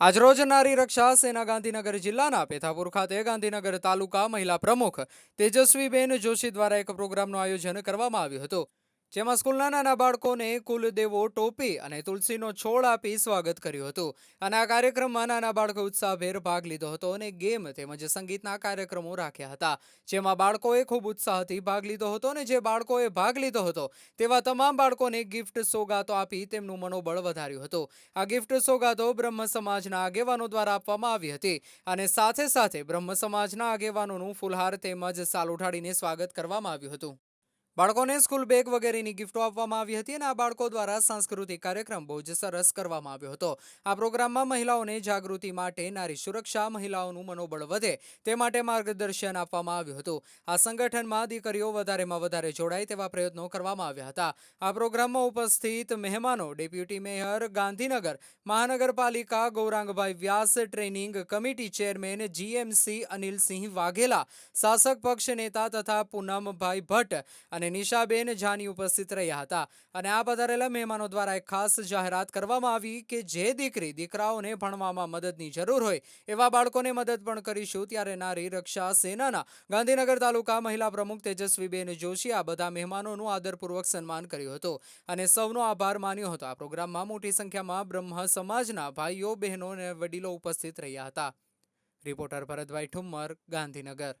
આજરોજ નારી રક્ષા સેના ગાંધીનગર જિલ્લાના પેથાપુર ખાતે ગાંધીનગર તાલુકા મહિલા પ્રમુખ તેજસ્વીબેન જોશી દ્વારા એક પ્રોગ્રામનું આયોજન કરવામાં આવ્યું હતું. જેમાં સ્કૂલના નાના બાળકોને કુલદેવો ટોપી અને તુલસીનો છોડ આપી સ્વાગત કર્યું હતું. અને આ કાર્યક્રમમાં નાના બાળકો ઉત્સાહભેર ભાગ લીધો હતો અને ગેમ તેમજ સંગીતના કાર્યક્રમો રાખ્યા હતા. જેમાં બાળકોએ ખૂબ ઉત્સાહથી ભાગ લીધો હતો અને જે બાળકોએ ભાગ લીધો હતો તેવા તમામ બાળકોને ગિફ્ટ સોગાતો આપી તેમનું મનોબળ વધાર્યું હતું. આ ગિફ્ટ સોગાતો બ્રહ્મ સમાજના આગેવાનો દ્વારા આપવામાં આવી હતી અને સાથે સાથે બ્રહ્મ સમાજના આગેવાનોનું ફુલહાર તેમજ સાલ ઉઠાડીને સ્વાગત કરવામાં આવ્યું હતું. બાળકોને સ્કૂલ બેગ વગેરેની ગિફ્ટો આપવામાં આવી હતી અને આ બાળકો દ્વારા સાંસ્કૃતિક કાર્યક્રમ બહુ જ સરસ કરવામાં આવ્યો હતો. આ પ્રોગ્રામમાં મહિલાઓને જાગૃતિ માટે નારી સુરક્ષા, મહિલાઓનું મનોબળ વધે તે માટે માર્ગદર્શન આપવામાં આવ્યું હતું. આ સંગઠનમાં દીકરીઓ વધારેમાં વધારે જોડાય તેવા પ્રયત્નો કરવામાં આવ્યા હતા. આ પ્રોગ્રામમાં ઉપસ્થિત મહેમાનો, ડેપ્યુટી મેયર, ગાંધીનગર, મહાનગરપાલિકા, Gaurangbhai Vyas, training committee chairman, GMC, Anilsinh Vaghela, શાસક પક્ષ નેતા તથા પૂનમભાઈ ભટ્ટ અને નિશાબેન જાની ઉપસ્થિત રહ્યા હતા. અને આ પધારેલા મહેમાનો દ્વારા એક ખાસ જાહેરાત કરવામાં આવી કે જે દીકરી દીકરાઓને ભણવામાં મદદની જરૂર હોય એવા બાળકોને મદદ પણ કરીશું. ત્યારે નારી રક્ષા સેનાના ગાંધીનગર તાલુકા મહિલા પ્રમુખ તેજસ્વીબેન જોશી આ બધા મહેમાનોનું આદરપૂર્વક સન્માન કર્યું હતું. અને સૌનો આભાર માન્યો હતો. આ પ્રોગ્રામમાં મોટી સંખ્યામાં બ્રહ્મ સમાજના ભાઈઓ, બહેનો અને વડીલો ઉપસ્થિત રહ્યા હતા. રિપોર્ટર ભરતભાઈ ઠુમ્મર, ગાંધીનગર.